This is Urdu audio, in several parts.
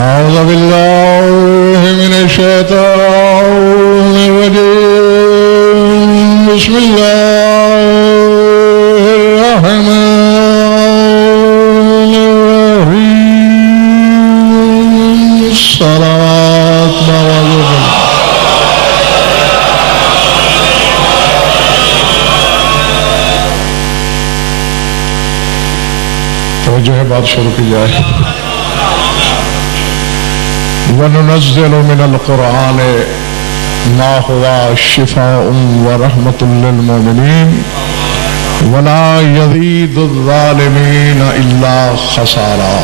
أعوذ بالله من الشيطان الرجيم بسم الله الرحمن الرحيم الصلاة والسلام. توجہ ہے، بات شروع کی جائے. وَنُنَزِّلُ مِنَ الْقُرْآنِ مَا هُوَ شِفَاءٌ وَرَحْمَةٌ لِّلْمُؤْمِنِينَ وَلَا يَزِيدُ الظَّالِمِينَ إِلَّا خَسَارًا.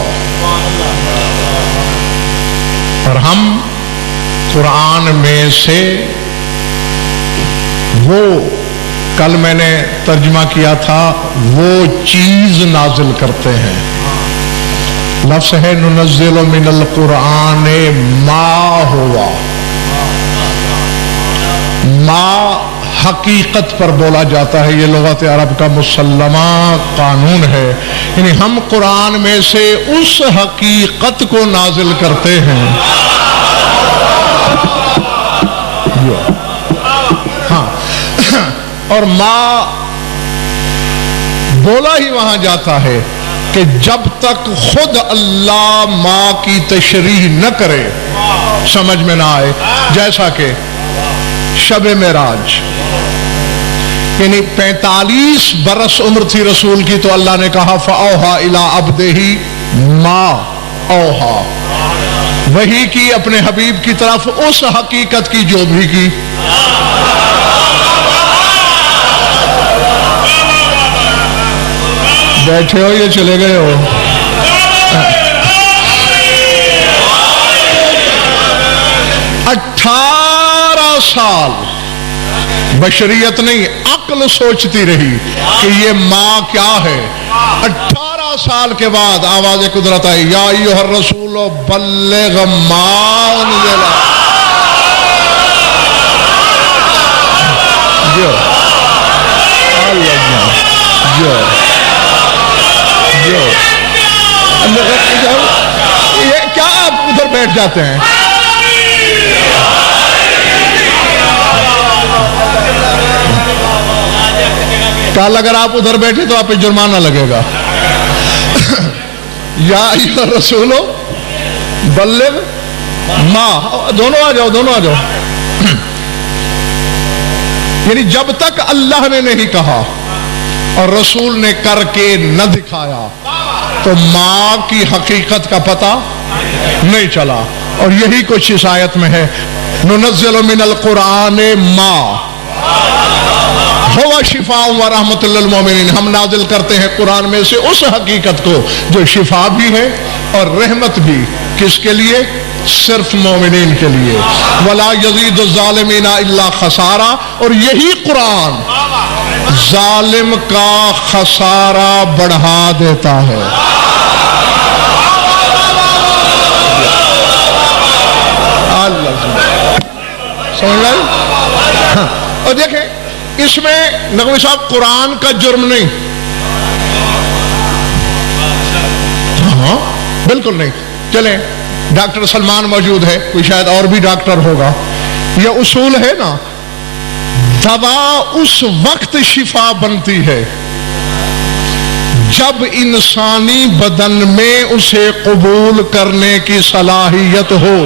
اور ہم قرآن میں سے وہ، کل میں نے ترجمہ کیا تھا، وہ چیز نازل کرتے ہیں. لفظ ہے ننزل من القرآن ما ہوا. ما حقیقت پر بولا جاتا ہے، یہ لغت عرب کا مسلمہ قانون ہے. یعنی ہم قرآن میں سے اس حقیقت کو نازل کرتے ہیں. ہاں، اور ما بولا ہی وہاں جاتا ہے کہ جب تک خود اللہ ماں کی تشریح نہ کرے سمجھ میں نہ آئے. جیسا کہ شب معراج، یعنی 45 برس عمر تھی رسول کی، تو اللہ نے کہا فَأَوْحَى إِلَىٰ عَبْدِهِ مَا أَوْحَى، وحی کی اپنے حبیب کی طرف اس حقیقت کی جو بھی کی. بیٹھے ہو یہ چلے گئے ہو؟ 18 سال بشریت نہیں، عقل سوچتی رہی کہ یہ ماں کیا ہے. 18 سال کے بعد آواز قدرت آئی، یا ایھا الرسول بلغ ما انزل. جو یہ کیا آپ ادھر بیٹھ جاتے ہیں؟ کل اگر آپ ادھر بیٹھے تو آپ پہ جرمانہ لگے گا. یا ایھا الرسول بلغ ما، دونوں آ جاؤ، دونوں آ جاؤ. یعنی جب تک اللہ نے نہیں کہا اور رسول نے کر کے نہ دکھایا تو ماں کی حقیقت کا پتہ نہیں چلا. اور یہی کچھ اس آیت میں ہے، ننزل من القرآن ما هو شفاء ورحمۃ للمؤمنین. ہم نازل کرتے ہیں قرآن میں سے اس حقیقت کو جو شفا بھی ہے اور رحمت بھی. کس کے لیے؟ صرف مومنین کے لیے. ولا یزید الظالمین الا خسارا. اور یہی قرآن ظالم کا خسارہ بڑھا دیتا ہے. سمجھ گئے؟ اور دیکھیں اس میں نقوی صاحب قرآن کا جرم نہیں. ہاں بالکل نہیں. چلیں ڈاکٹر سلمان موجود ہے، کوئی شاید اور بھی ڈاکٹر ہوگا. یہ اصول ہے نا، دوا اس وقت شفا بنتی ہے جب انسانی بدن میں اسے قبول کرنے کی صلاحیت ہو.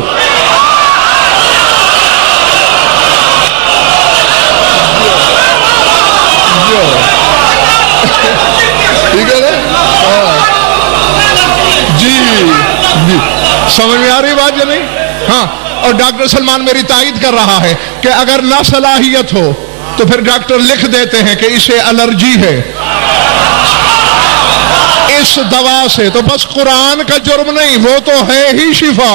سمجھ میں آ رہی بات یا نہیں؟ ہاں. اور ڈاکٹر سلمان میری تائید کر رہا ہے کہ اگر نہ صلاحیت ہو تو پھر ڈاکٹر لکھ دیتے ہیں کہ اسے الرجی ہے اس دوا سے. تو بس قرآن کا جرم نہیں، وہ تو ہے ہی شفا.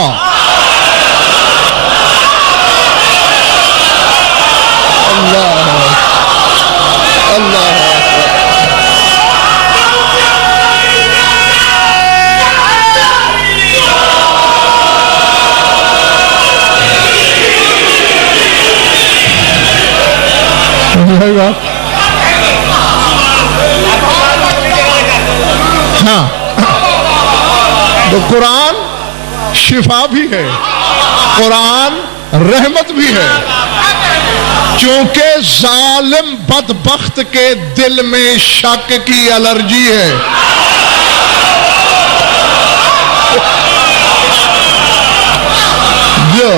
اللہ اللہ ہاں. تو قرآن شفا بھی ہے، قرآن رحمت بھی ہے، چونکہ ظالم بدبخت کے دل میں شک کی الرجی ہے۔ جو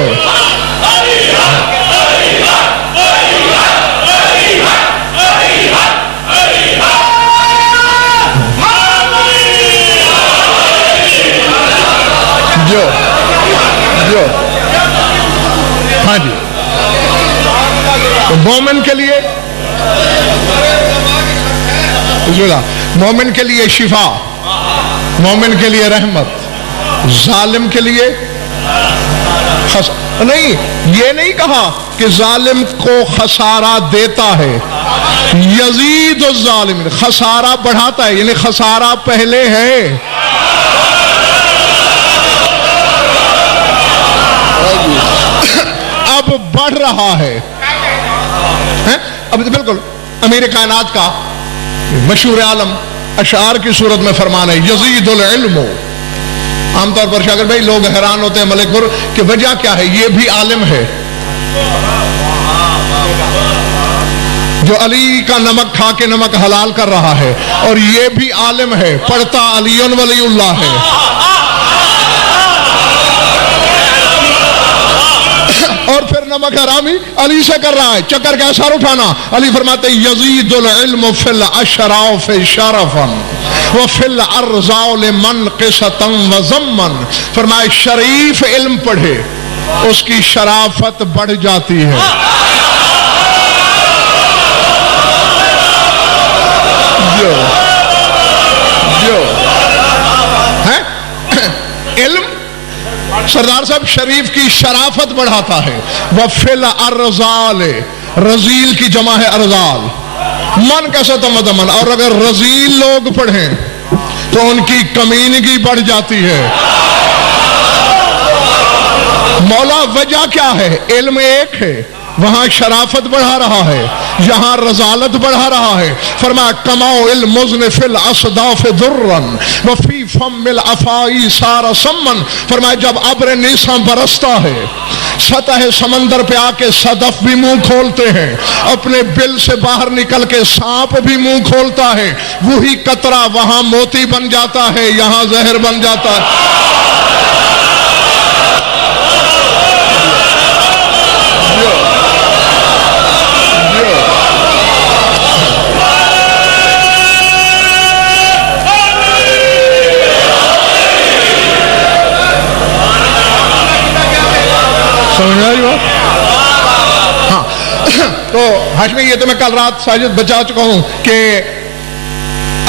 ہاں جی، تو مومن کے لیے مومن کے لیے شفا، مومن کے لیے رحمت، ظالم کے لیے نہیں، یہ نہیں کہا کہ ظالم کو خسارہ دیتا ہے، یزید الظالم، خسارہ بڑھاتا ہے، یعنی خسارہ پہلے ہے۔ اب بڑھ رہا ہے۔ اب بالکل امیر کائنات کا مشہور عالم اشعار کی صورت میں فرمان ہے، یزید العلم۔ عام طور پر شاگرد بھائی لوگ حیران ہوتے ہیں ملک پور کہ وجہ کیا ہے، یہ بھی عالم ہے جو علی کا نمک کھا کے نمک حلال کر رہا ہے، اور یہ بھی عالم ہے، پڑھتا علی ولی اللہ ہے۔ اور پھر نمک حرامی علی سے کر رہا ہے، چکر کا سر اٹھانا۔ علی فرماتے یزید العلم فی الاشراف شرفا وفی الارزاء لمنقصتا وزما، فرمائے شریف علم پڑھے اس کی شرافت بڑھ جاتی ہے۔ جو ہے علم سردار صاحب شریف کی شرافت بڑھاتا ہے۔ وَفِي الْأَرْزَالِ، رزیل کی جمع ہے ارزال، من کیسا تمدمن، اور اگر رزیل لوگ پڑھیں تو ان کی کمینگی بڑھ جاتی ہے۔ مولا وجہ کیا ہے؟ علم ایک ہے، وہاں شرافت بڑھا رہا ہے، یہاں رزالت بڑھا رہا ہے۔ فرمایا کماؤ المزن فی الاصداف درا وفی فم الافائی سار سمن، فرمایا جب ابر نیساں برستا ہے سطح سمندر پہ آ کے صدف بھی منہ کھولتے ہیں، اپنے بل سے باہر نکل کے سانپ بھی منہ کھولتا ہے، وہی قطرہ وہاں موتی بن جاتا ہے، یہاں زہر بن جاتا ہے۔ سمجھ آئی بات؟ ہاں تو ہاشمی یہ تو میں کل رات ساجد بچا چکا ہوں کہ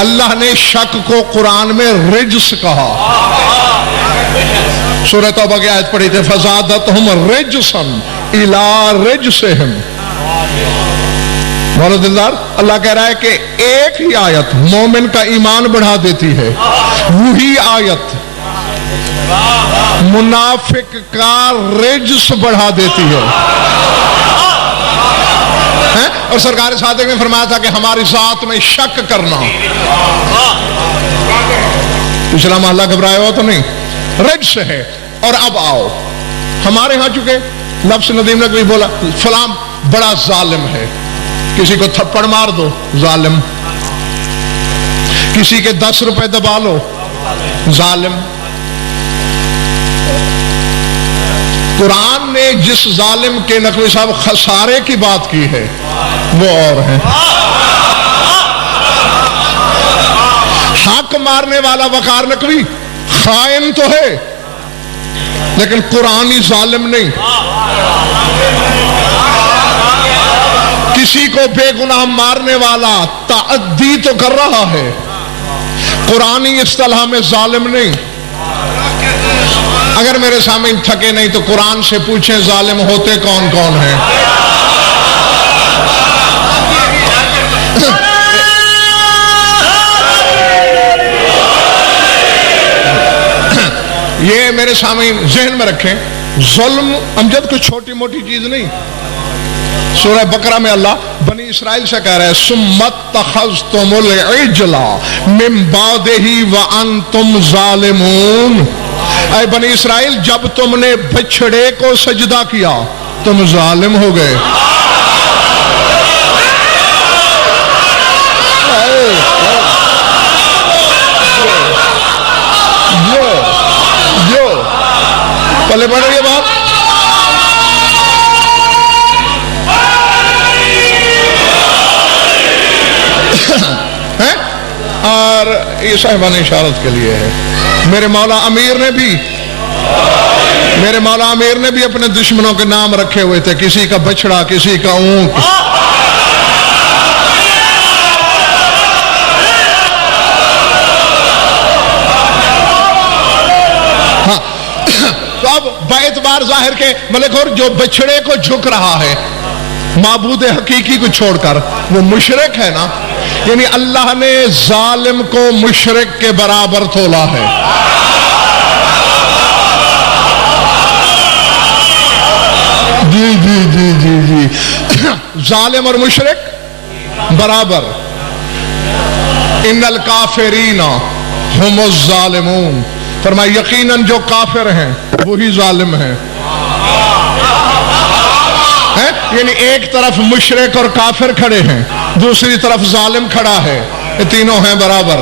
اللہ نے شک کو قرآن میں رجس کہا۔ سورہ توبہ کی آیت پڑھی تھے فزادتہم رجسا الی رجسہم۔ مولا دلدار اللہ کہہ رہا ہے کہ ایک ہی آیت مومن کا ایمان بڑھا دیتی ہے، وہی آیت منافق کا رجس بڑھا دیتی ہے۔ اور سرکار صادق نے فرمایا تھا کہ ہماری ذات میں شک کرنا، پچھلا محلہ گھبرایا ہوا تو نہیں، رجس ہے۔ اور اب آؤ ہمارے ہاں چکے لفظ ندیم نقوی بولا فلاں بڑا ظالم ہے، کسی کو تھپڑ مار دو ظالم، کسی کے 10 روپے دبا لو ظالم۔ قرآن نے جس ظالم کے نقوی صاحب خسارے کی بات کی ہے وہ اور ہے۔ حق مارنے والا وقار نقوی خائن تو ہے لیکن قرآنی ظالم نہیں۔ کسی کو بے گناہ مارنے والا تعدی تو کر رہا ہے، قرآنی اصطلاح میں ظالم نہیں۔ اگر میرے سامنے تھکے نہیں تو قرآن سے پوچھیں ظالم ہوتے کون کون ہیں۔ یہ میرے سامنے ذہن میں رکھیں، ظلم امجد کوئی چھوٹی موٹی چیز نہیں۔ سورہ بقرہ میں اللہ بنی اسرائیل سے کہہ رہا ہے ثم اتخذتم العجل من بعدہ وانتم ظالمون، اے بنی اسرائیل جب تم نے بچڑے کو سجدہ کیا تم ظالم ہو گئے. پہلے پڑھو یہ بات. اور یہ صاحبان اشارت کے لیے ہے. میرے مولا امیر نے بھی اپنے دشمنوں کے نام رکھے ہوئے تھے. کسی کا بچڑا, کسی کا اونٹ. ہاں تو اب باعتبار ظاہر کے ملک اور جو بچڑے کو جھک رہا ہے معبود حقیقی کو چھوڑ کر وہ مشرک ہے نا. یعنی اللہ نے ظالم کو مشرک کے برابر تولا ہے. جی جی جی جی جی ظالم اور مشرک برابر. ان الکافرین هم الظالمون. فرمایا یقیناً جو کافر ہیں وہی ظالم ہیں. یعنی ایک طرف مشرک اور کافر کھڑے ہیں, دوسری طرف ظالم کھڑا ہے, یہ تینوں ہیں برابر.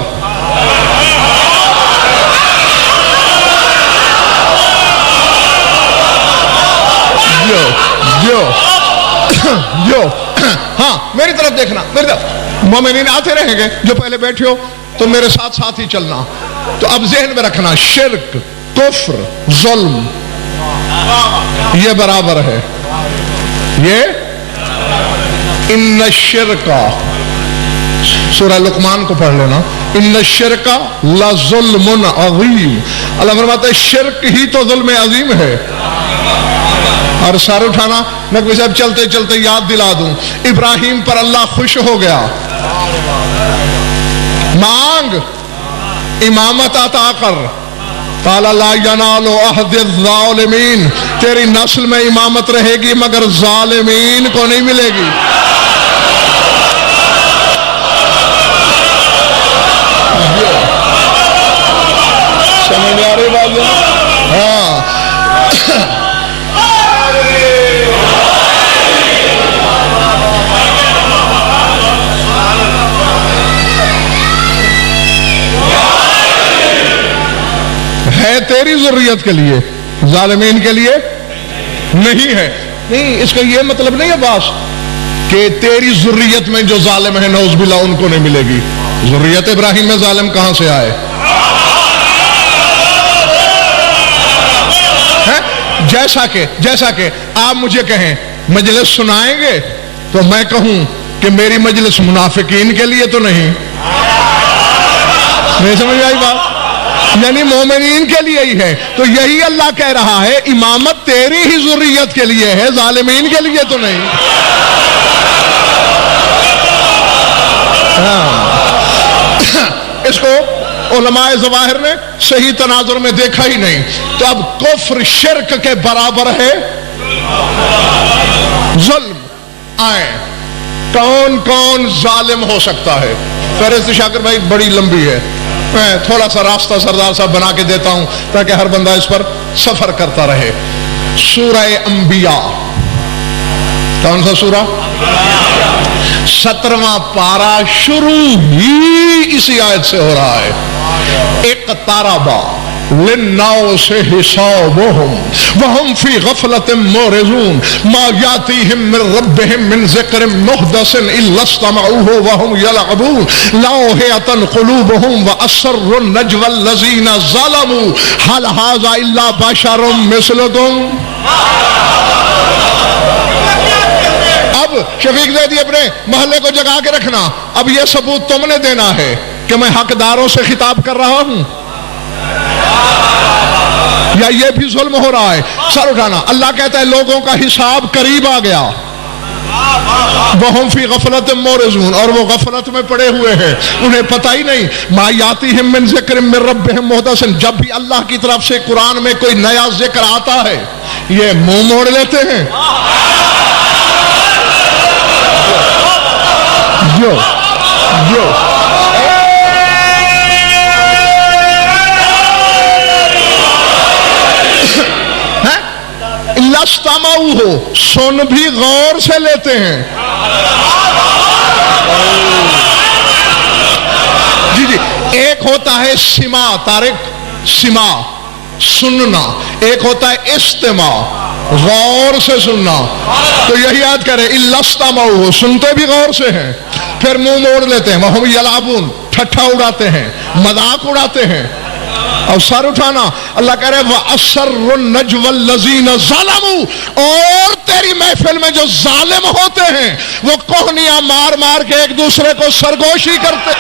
جو ہاں میری طرف دیکھنا, میری طرف. مومنین آتے رہیں گے, جو پہلے بیٹھے ہو تو میرے ساتھ ساتھ ہی چلنا. تو اب ذہن میں رکھنا شرک, کفر, ظلم یہ برابر ہے. یہ ان الشرک, سورہ لقمان کو پڑھ لینا, ان الشرک لظلم عظیم. اللہ فرماتا ہے شرک ہی تو ظلم عظیم ہے. اور سر اٹھانا, نقوی صاحب چلتے چلتے یاد دلا دوں, ابراہیم پر اللہ خوش ہو گیا. مانگ امامت عطا کر. قال لا ینال عہد الظالمین. تیری نسل میں امامت رہے گی مگر ظالمین کو نہیں ملے گی. سمجھ آ رہی بات؟ ہاں ہے تیری ضروریت کے لیے, ظالمین کے لیے نہیں ہے. نہیں, اس کا یہ مطلب نہیں ہے باس کہ تیری ضروریت میں جو ظالم ہے نعوذ باللہ ان کو نہیں ملے گی. ضروریت ابراہیم میں ظالم کہاں سے آئے؟ جیسا کہ آپ مجھے کہیں مجلس سنائیں گے تو میں کہوں کہ میری مجلس منافقین کے لیے تو نہیں. نہیں سمجھ آئی بات؟ یعنی مومنین کے لیے ہی ہے. تو یہی اللہ کہہ رہا ہے امامت تیری ہی ذریت کے لیے ہے, ظالمین کے لیے تو نہیں. اس کو علماء ظواہر نے صحیح تناظر میں دیکھا ہی نہیں. تو اب کفر شرک کے برابر ہے ظلم. آئے کون کون ظالم ہو سکتا ہے؟ فہرست شاکر بھائی بڑی لمبی ہے, میں تھوڑا سا راستہ سردار صاحب بنا کے دیتا ہوں تاکہ ہر بندہ اس پر سفر کرتا رہے. سورہ انبیاء, کون سا سورہ؟ 17واں پارہ شروع ہی اسی آیت سے ہو رہا ہے. اقترب للناس حسابهم وهم في غفلة معرضون ما يأتيهم من ربهم من ذكر محدث إلا استمعوه وهم يلعبون لاهية قلوبهم وأسروا النجوى الذين ظلموا هل هذا إلا بشر مثلكم. اب شفیق زیدی اپنے محلے کو جگا کے رکھنا. اب یہ ثبوت تم نے دینا ہے کہ میں حقداروں سے خطاب کر رہا ہوں یا یہ بھی ظلم ہو رہا ہے. سر اٹھانا. اللہ کہتا ہے لوگوں کا حساب قریب آ گیا. وَهُمْ فِي غَفْلَةٍ مُعْرِضُونَ, اور وہ غفلت میں پڑے ہوئے ہیں, انہیں پتہ ہی نہیں. مَا يَأْتِيهِم مِّن ذِكْرٍ مِّن رَّبِّهِم مُحْدَثٍ, جب بھی اللہ کی طرف سے قرآن میں کوئی نیا ذکر آتا ہے یہ منہ موڑ لیتے ہیں. جو اِلَّسْتَمَعُوهُ سن بھی غور سے لیتے ہیں. جی ایک ہوتا ہے سما طارق سما سننا، ایک ہوتا ہے استماع غور سے سننا. تو یہی یاد کریں اِلَّسْتَمَعُوهُ سنتے بھی غور سے ہیں، پھر منہ موڑ لیتے ہیں. وَهُمْ يَلْعَبُونَ ٹھٹھا اڑاتے ہیں، مذاق اڑاتے ہیں اور سر اٹھانا. اللہ کہہ رہے وَأَسَرُّ النَّجْوَى الَّذِينَ ظَلَمُوا اور تیری محفل میں جو ظالم ہوتے ہیں وہ کوہنیاں مار مار کے ایک دوسرے کو سرگوشی کرتے.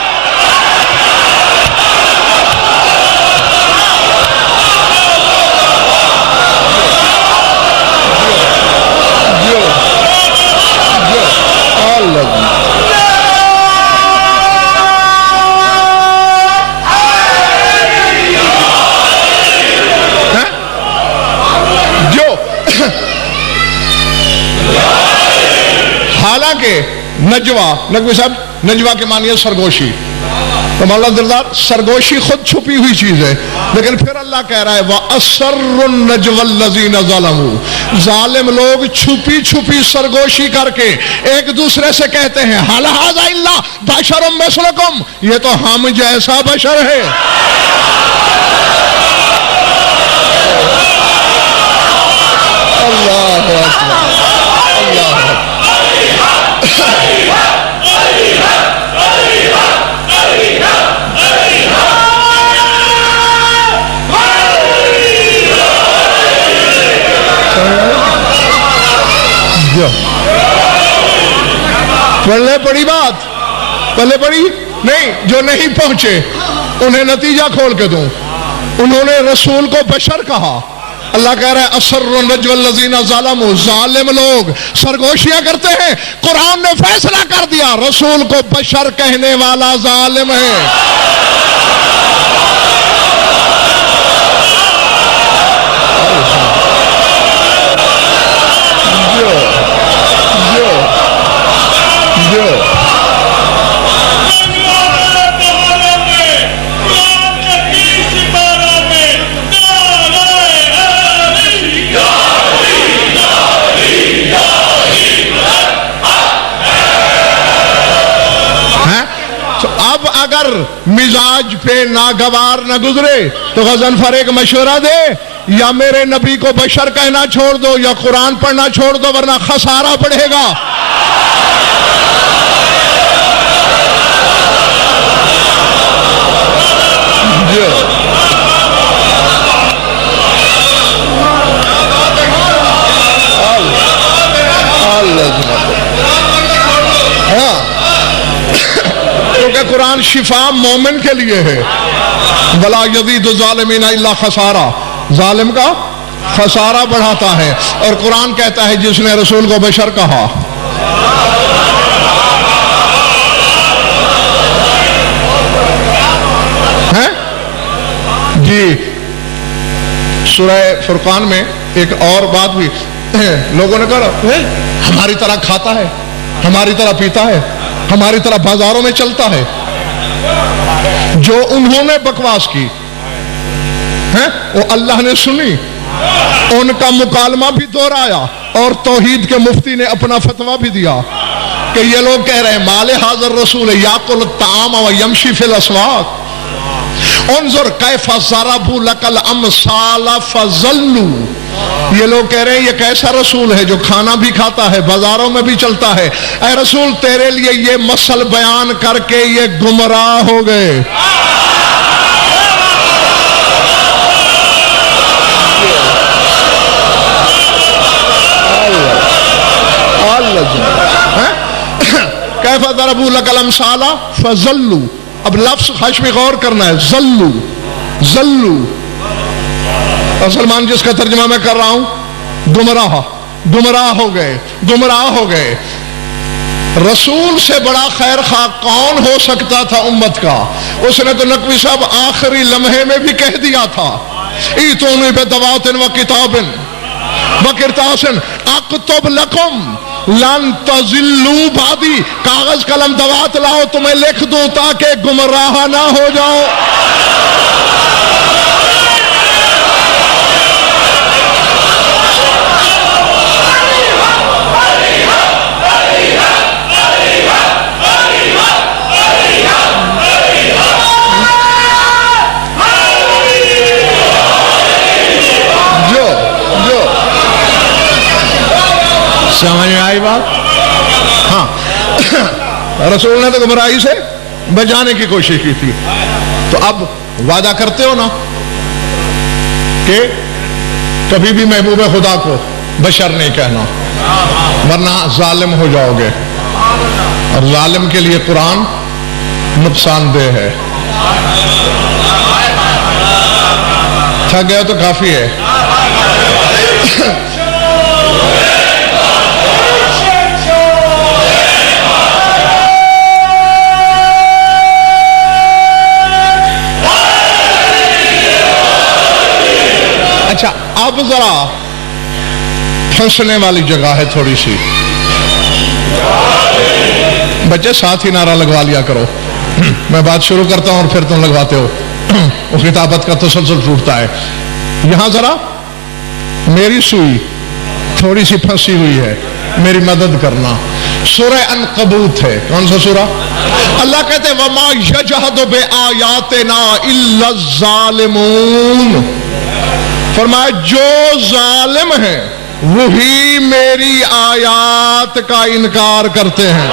حالانکہ نجوہ نقوی صاحب نجوہ کے معنی ہے سرگوشی. تو مولانا دلدار سرگوشی خود چھپی ہوئی چیز ہے، لیکن پھر اللہ کہہ رہا ہے وَأَسَرُّ النَّجْوَى الَّذِينَ ظَلَمُوا ظالم لوگ چھپی چھپی سرگوشی کر کے ایک دوسرے سے کہتے ہیں هَلْ هَذَا إِلَّا بَشَرٌ مِثْلُكُمْ یہ تو ہم جیسا بشر ہے. اللہ اکبر اللہ پڑھنے پڑی بات پہلے پڑھی نہیں. جو نہیں پہنچے انہیں نتیجہ کھول کے دوں. انہوں نے رسول کو بشر کہا. اللہ کہہ رہا ہے اَسَرُّ النَّجْوَى الَّذِينَ ظَلَمُوا ظالم لوگ سرگوشیاں کرتے ہیں. قرآن نے فیصلہ کر دیا رسول کو بشر کہنے والا ظالم ہے. اگر مزاج پہ ناگوار نہ گزرے تو غضنفر ایک مشورہ دے یا میرے نبی کو بشر کہنا چھوڑ دو یا قرآن پڑھنا چھوڑ دو ورنہ خسارہ پڑے گا. قرآن شفا مومن کے لیے ہے. وَلَا يَزِيدُ الظَّالِمِينَ إِلَّا خَسَارًا ظالم کا خسارہ بڑھاتا ہے. اور قرآن کہتا ہے جس نے رسول کو بشر کہا ہے جی. سورہ فرقان میں ایک اور بات بھی لوگوں نے کہا ہماری طرح کھاتا ہے، ہماری طرح پیتا ہے، ہماری طرح بازاروں میں چلتا ہے. جو انہوں نے بکواس کی وہ اللہ نے سنی، ان کا مکالمہ بھی دہرایا اور توحید کے مفتی نے اپنا فتویٰ بھی دیا کہ یہ لوگ کہہ رہے ہیں مال حاضر رسول یاکل الطعام و یمشی فی الاسواق انظر کیف ضربوا لک الامثال فضلوا. یہ لوگ کہہ رہے ہیں یہ کیسا رسول ہے جو کھانا بھی کھاتا ہے بازاروں میں بھی چلتا ہے. اے رسول تیرے لیے یہ مثل بیان کر کے یہ گمراہ ہو گئے. کیف ضربوا لک الامثال فضلوا. اب لفظ خش میں غور کرنا ہے. ذلوا ذلوا سلمان جس کا ترجمہ میں کر رہا ہوں گمراہ ہو گئے. رسول سے بڑا خیر خواہ کون ہو سکتا تھا امت کا؟ اس نے تو نقوی صاحب آخری لمحے میں بھی کہہ دیا تھا ایتونی بدعوات و کتاب و کرطاس اکتب لکم لن تضلوا بعدی. کاغذ قلم دوات لاؤ تمہیں لکھ دوں تاکہ گمراہ نہ ہو جاؤ. سمجھ میں آئی بات؟ ہاں رسول نے تو گمراہی سے بچانے کی کوشش کی تھی، تو اب وعدہ کرتے ہو نا کہ کبھی بھی محبوب خدا کو بشر نہیں کہنا ورنہ ظالم ہو جاؤ گے، اور ظالم کے لیے قرآن نقصان دہ ہے۔ تھک گیا تو کافی ہے۔ اچھا اب ذرا پھنسنے والی جگہ ہے تھوڑی سی، بچے ساتھ ہی نعرہ لگوا لیا کرو، میں بات شروع کرتا ہوں اور پھر تم لگواتے ہو، وہ خطابت کا تسلسل ٹوٹتا ہے۔ یہاں ذرا میری سوئی تھوڑی سی پھنسی ہوئی ہے، میری مدد کرنا۔ سورہ عنکبوت ہے، کون سا سورہ؟ اللہ کہتے وَمَا يَجْحَدُ بِآيَاتِنَا إِلَّا الظَّالِمُونَ، فرمایا جو ظالم ہیں وہی میری آیات کا انکار کرتے ہیں۔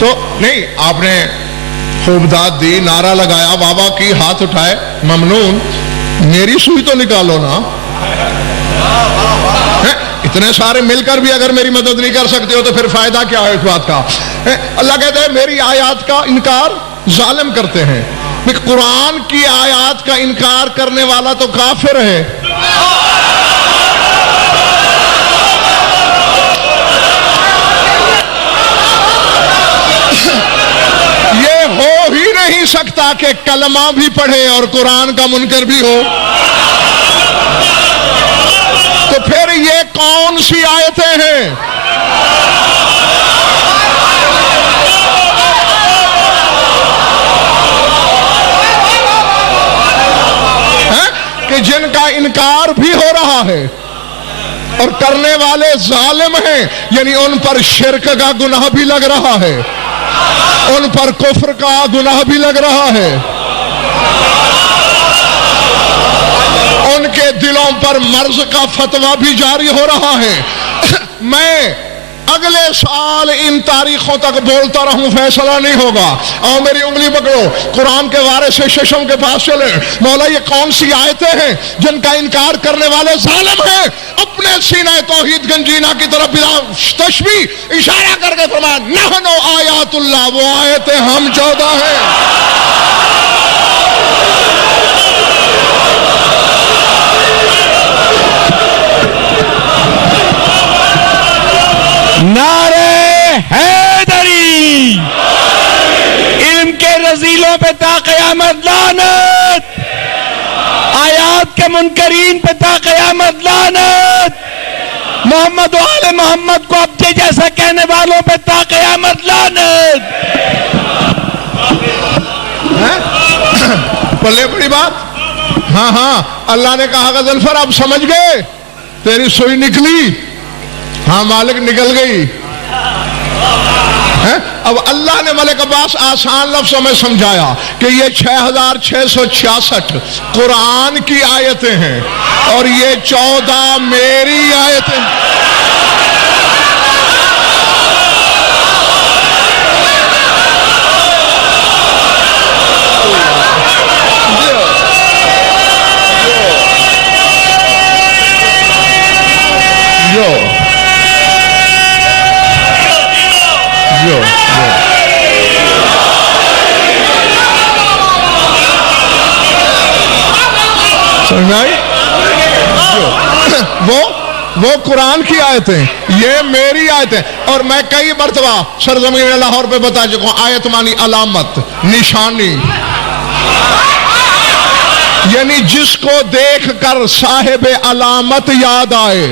تو نہیں، آپ نے خوب داد دی، نعرہ لگایا، بابا کی، ہاتھ اٹھائے، ممنون، میری سوئی تو نکالو نا۔ اتنے سارے مل کر بھی اگر میری مدد نہیں کر سکتے ہو تو پھر فائدہ کیا ہے اس بات کا؟ اللہ کہتے ہیں میری آیات کا انکار ظالم کرتے ہیں۔ قرآن کی آیات کا انکار کرنے والا تو کافر ہے۔ ہو ہی نہیں سکتا کہ کلمہ بھی پڑھے اور قرآن کا منکر بھی ہو، تو پھر یہ کون سی آیتیں ہیں؟ کہ جن کا انکار بھی ہو رہا ہے اور کرنے والے ظالم ہیں، یعنی ان پر شرک کا گناہ بھی لگ رہا ہے، ان پر کفر کا گناہ بھی لگ رہا ہے، ان کے دلوں پر مرض کا فتویٰ بھی جاری ہو رہا ہے۔ میں اگلے سال ان تاریخوں تک بولتا رہوں، فیصلہ نہیں ہوگا۔ اور میری انگلی پکڑو، قرآن کے وارث سے ششم کے پاس چلیں، مولا یہ کون سی آیتیں ہیں جن کا انکار کرنے والے ظالم ہیں؟ اپنے سینہ توحید گنجینا کی طرف بلا تشبیہ اشارہ کر کے فرمایا نحن آیات اللہ، وہ آیتیں ہم 14 ہیں۔ نعرے حیدری، علم کے رذیلوں پہ تا قیامت لعنت، آیات کے منکرین پہ تا قیامت لعنت، محمد و آل محمد کو اپنے جیسا کہنے والوں پہ تا قیامت لعنت۔ پلے بڑی بات۔ ہاں ہاں، اللہ نے کہا غضنفر اب سمجھ گئے، تیری سوئی نکلی، ہاں مالک نکل گئی۔ اب اللہ نے ملک عباس آسان لفظوں میں سمجھایا کہ یہ 6666 قرآن کی آیتیں ہیں اور یہ 14 میری آیتیں۔ وہ قرآن کی آیتیں، یہ میری آیتیں، اور میں کئی مرتبہ سرزمین لاہور پہ بتا چکا ہوں، آیت مانی علامت، نشانی، یعنی جس کو دیکھ کر صاحب علامت یاد آئے۔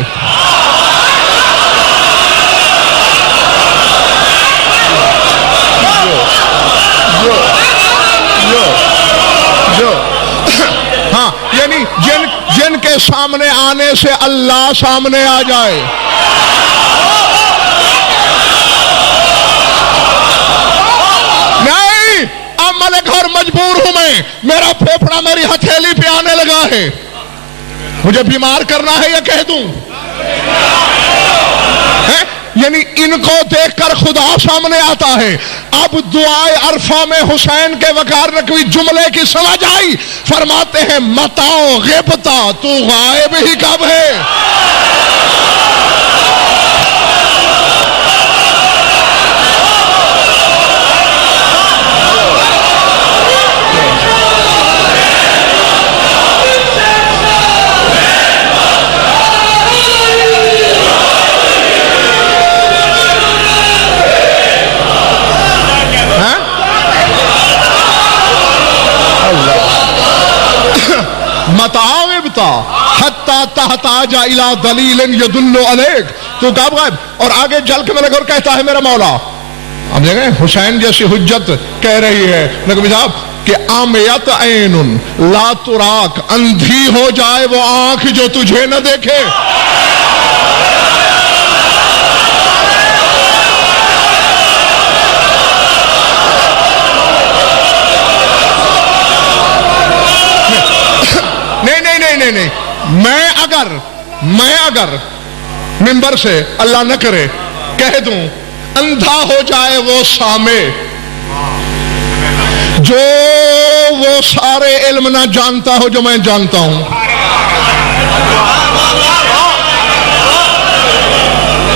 جو سامنے آنے سے اللہ سامنے آ جائے. نہیں، اب ملک اور مجبور ہوں میں، میرا پھیپھڑا میری ہتھیلی پہ آنے لگا ہے، مجھے بیمار کرنا ہے یا کہہ دوں؟ یعنی ان کو دیکھ کر خدا سامنے آتا ہے. اب دعائے عرفہ میں حسین کے وقار نقوی جملے کی سمجھ آئی. فرماتے ہیں متاؤ غیبتا، تو غائب ہی کب ہے؟ متاعبتا حتی تحتاج الى دلیل یدل علیک، تو کب غائب؟ اور آگے جل کے ملک اور کہتا ہے میرا مولا. اب دیکھیں حسین جیسی حجت کہہ رہی ہے نقوی صاحب کہ عامیت عین لا تراک، اندھی ہو جائے وہ آنکھ جو تجھے نہ دیکھے. نہیں، میں اگر منبر سے اللہ نہ کرے کہہ دوں اندھا ہو جائے وہ سامع جو وہ سارے علم نہ جانتا ہو جو میں جانتا ہوں.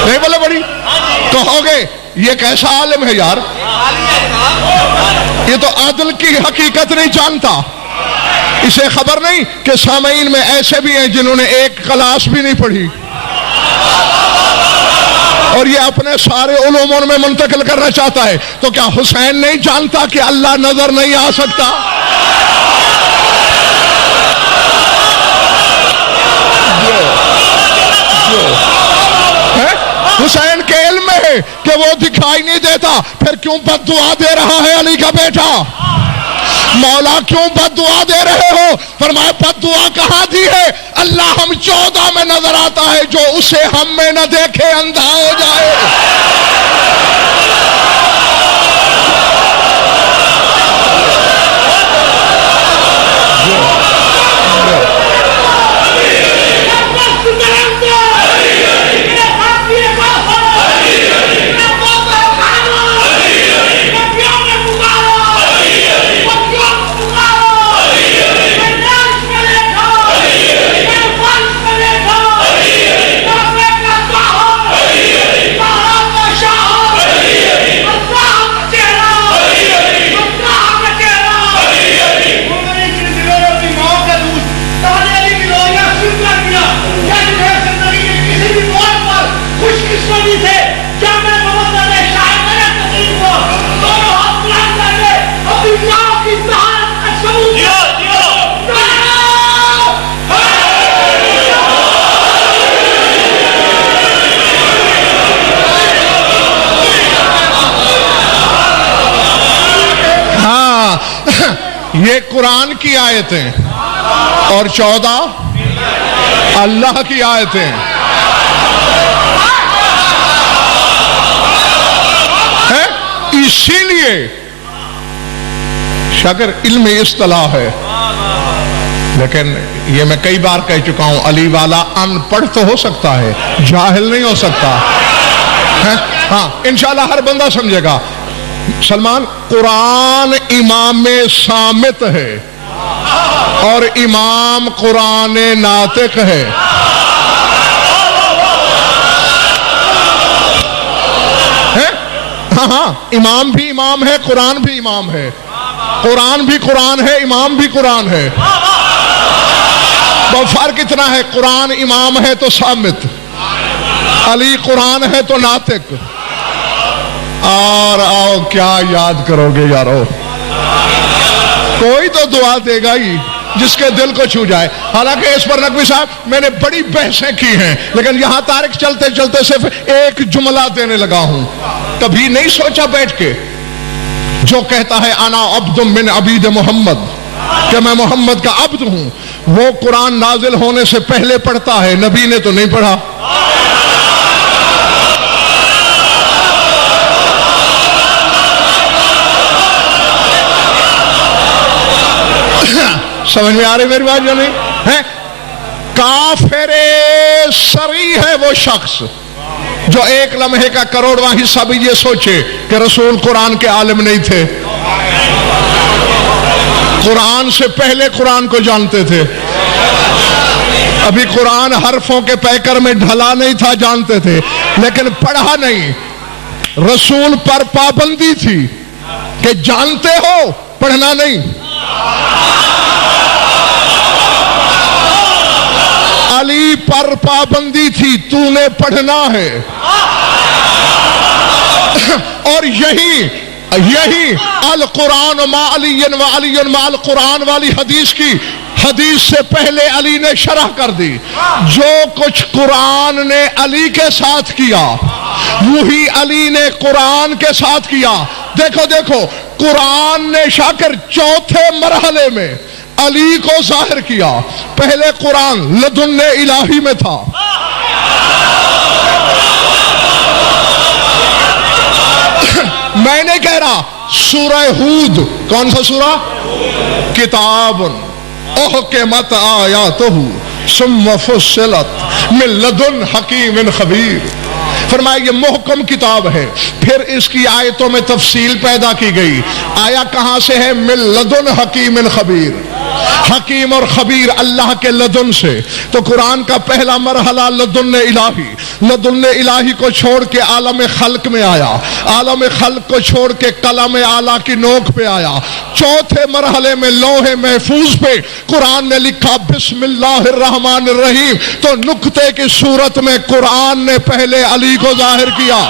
نہیں بولے بڑی کہو گے یہ کیسا عالم ہے یار، یہ تو عدل کی حقیقت نہیں جانتا. اسے خبر نہیں کہ سامعین میں ایسے بھی ہیں جنہوں نے ایک کلاس بھی نہیں پڑھی اور یہ اپنے سارے علوموں میں منتقل کرنا چاہتا ہے. تو کیا حسین نہیں جانتا کہ اللہ نظر نہیں آ سکتا؟ حسین کے علم میں ہے کہ وہ دکھائی نہیں دیتا، پھر کیوں بد دعا دے رہا ہے علی کا بیٹا؟ مولا کیوں بد دعا دے رہے ہو؟ فرمایا بد دعا کہاں دی ہے؟ اللہ ہم 14 میں نظر آتا ہے، جو اسے ہم میں نہ دیکھے اندھا ہو جائے. یہ قرآن کی آیتیں اور 14 اللہ کی آیتیں ہیں. اسی لیے شاگر علمی اصطلاح ہے، لیکن یہ میں کئی بار کہہ چکا ہوں علی والا ان پڑھ تو ہو سکتا ہے، جاہل نہیں ہو سکتا. ہاں انشاءاللہ ہر بندہ سمجھے گا. سلمان، قرآن امام صامت ہے اور امام قرآن ناطق ہے. ہاں امام بھی امام ہے، قرآن بھی امام ہے. قرآن بھی قرآن ہے، امام بھی قرآن ہے. وہ فرق اتنا ہے، قرآن امام ہے تو صامت، علی قرآن ہے تو ناطق. اور آؤ کیا یاد کرو گے یارو، کوئی تو دعا دے گا ہی جس کے دل کو چھو جائے. حالانکہ اس پر نقوی صاحب میں نے بڑی بحثیں کی ہیں، لیکن یہاں تاریخ چلتے چلتے صرف ایک جملہ دینے لگا ہوں. کبھی نہیں سوچا بیٹھ کے جو کہتا ہے انا عبد من عبید محمد کہ میں محمد کا عبد ہوں، وہ قرآن نازل ہونے سے پہلے پڑھتا ہے، نبی نے تو نہیں پڑھا۔ سمجھ میں آ رہی میری بات جو نہیں ہے؟ کافر صریح ہے وہ شخص جو ایک لمحے کا کروڑواں حصہ بھی یہ سوچے کہ رسول قرآن کے عالم نہیں تھے، قرآن سے پہلے قرآن کو جانتے تھے، ابھی قرآن حرفوں کے پیکر میں ڈھلا نہیں تھا، جانتے تھے لیکن پڑھا نہیں۔ رسول پر پابندی تھی کہ جانتے ہو پڑھنا نہیں، علی پر پابندی تھی تو نے پڑھنا ہے، اور یہی القرآن ما علی و علی ما القرآن والی حدیث سے پہلے علی نے شرح کر دی۔ جو کچھ قرآن نے علی کے ساتھ کیا وہی علی نے قرآن کے ساتھ کیا۔ دیکھو قرآن نے شاکر چوتھے مرحلے میں علی کو ظاہر کیا، پہلے قرآن لدن الہی میں تھا، میں نہیں کہہ رہا۔ سورہ ہود کون سا سورہ؟ کتاب احکمت آیاتہ ثم فصلت من لدن حکیم خبیر، فرمایا یہ محکم کتاب ہے، پھر اس کی آیتوں میں تفصیل پیدا کی گئی۔ آیا کہاں سے ہے؟ من لدن حکیم خبیر، حکیم اور خبیر اللہ کے لدن سے۔ تو قرآن کا پہلا مرحلہ لدن الہی، لدن الہی کو چھوڑ کے عالم خلق میں آیا، عالم خلق کو چھوڑ کے کلام اعلیٰ کی نوک پہ آیا، چوتھے مرحلے میں لوح محفوظ پہ قرآن نے لکھا بسم اللہ الرحمن الرحیم۔ تو نقطے کی صورت میں قرآن نے پہلے علی کو ظاہر کیا۔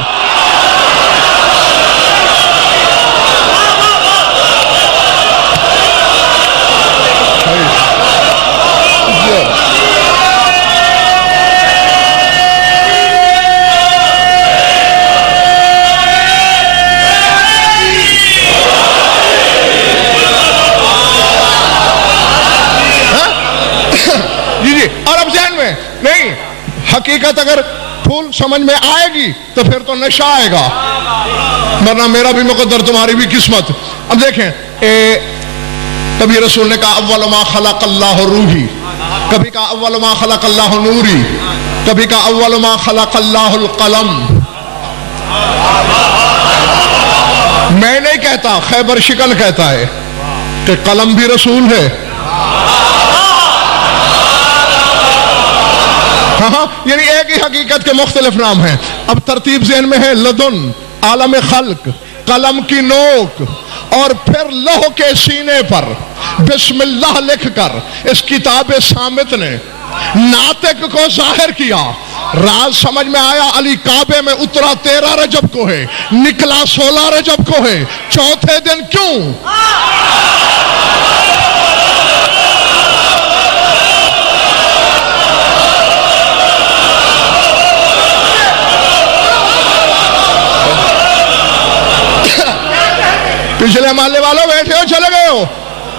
اور اب ذہن میں نہیں، حقیقت اگر پھول سمجھ میں آئے گی تو پھر تو نشہ آئے گا، ورنہ میرا بھی مقدر تمہاری بھی قسمت۔ اب دیکھیں کبھی رسول نے کہا اول ما خلق اللہ روحی، کبھی کہا اول ما خلق اللہ نوری، کبھی کہا اول ما خلق اللہ القلم۔ میں نہیں کہتا، خیبر شکل کہتا ہے کہ قلم بھی رسول ہے۔ ہاں یعنی ایک ہی حقیقت کے مختلف نام ہیں۔ اب ترتیب ذہن میں ہے، لدن عالم خلق، قلم کی نوک، اور پھر لوح کے سینے پر بسم اللہ لکھ کر اس کتاب صامت نے ناطق کو ظاہر کیا۔ راز سمجھ میں آیا؟ علی کعبے میں اترا 13 رجب کو ہے، نکلا 16 رجب کو ہے، چوتھے دن کیوں؟ پچھلے محلے والوں بیٹھے ہو چلے گئے ہو؟